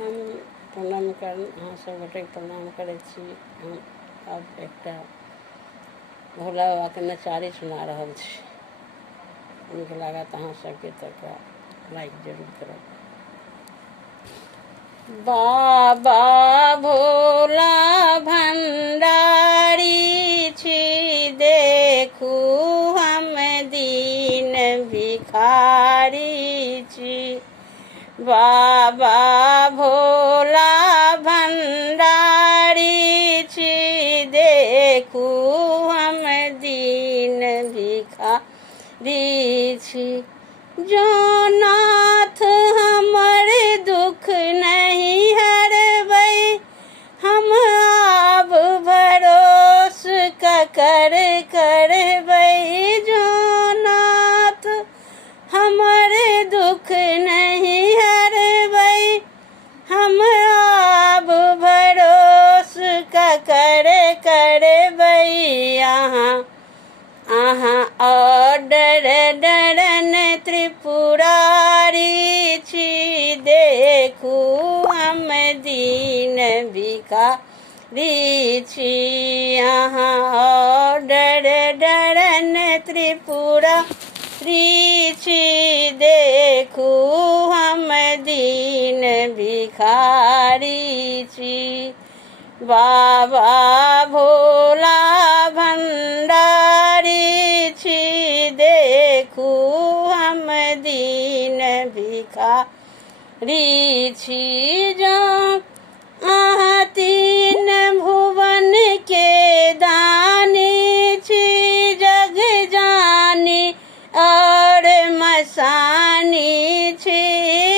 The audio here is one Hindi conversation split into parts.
हम प्रणाम कर अहाँ सब गोटे प्रणाम करै छी। हम अब एकटा भोला बाबाके नचारी सुना रहल छी। नीक लागत अहाँ सबके तऽ एकरा लाइक जरूर करब। बाबा भोला भंडारी छी, देखू हम दीन भिखारी छी। बाबा भोला भंडारी छी, देखू हम दीन भिखारी छी। जो नाथ हमर दुख नहीं हरबै, हम आब भरोस ककर करबै। जो नाथ हमर दुख नहीं हरबै, हम आब भरोस ककर करबै। अहाँ ऑर्डर डरन त्रिपुरारी छी, देखू हम दीन भिखारी छी। अहाँ ऑर्डर डरन त्रिपुरारी छी, देखू हम दीन भिखारी छी। बाबा भोला भंडारी छी, देखू हम दीन भिखारी छी। जो अहाँ तीन भुवन के दानी छी, जग जानी और मसानी छी।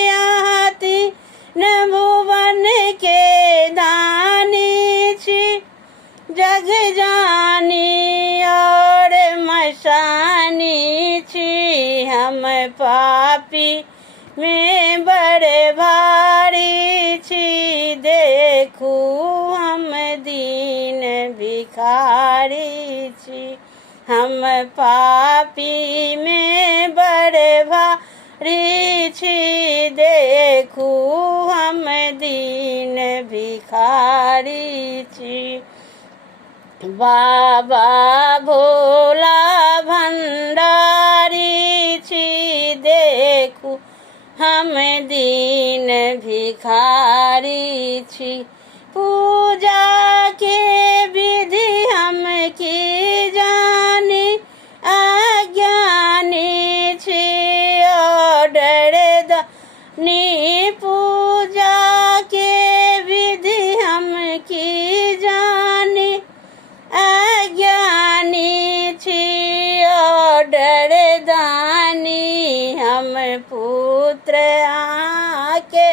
अहाँ तीन भुवन के दानी छी, जग जानी और मसानी छी। हम पापी में बड़े भारी छी, देखू हम दीन भिखारी छी। हम पापी में बड़े भारी छी, देखू हम दीन भिखारी छी। बाबा भोला भंडारी छी, देखू हम दीन भिखारी छी। पूजा के विधि हम की जानी, अज्ञानी छी ऑर्डर दानी। पूजा के विधि हम की जानी, अज्ञानी छी ऑर्डर दानी। हम पुत्र आके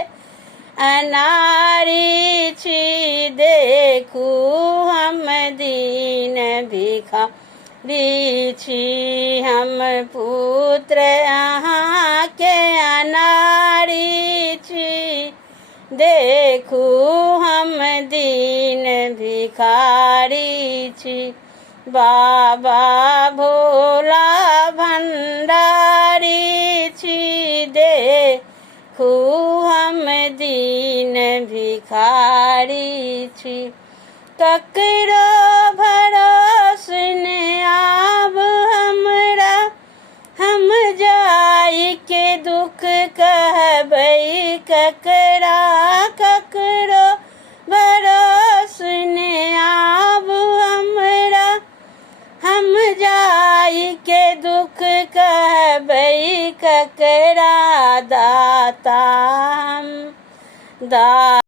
अनारी छी, देखू हम दीन भिखारी छी। हम पुत्र अहाँ के अनारी छी, देखू हम दीन भिखारी छी। बाबा भोला भंडारी छी, देखू हम दीन भिखारी छी। ककरो भरोस ने आब हमरा, हम जाई के दुख कहबै ककरा। ककरो भरोस ने आब हमरा, हम जाई के दुख कहबै ककरा। दाता हम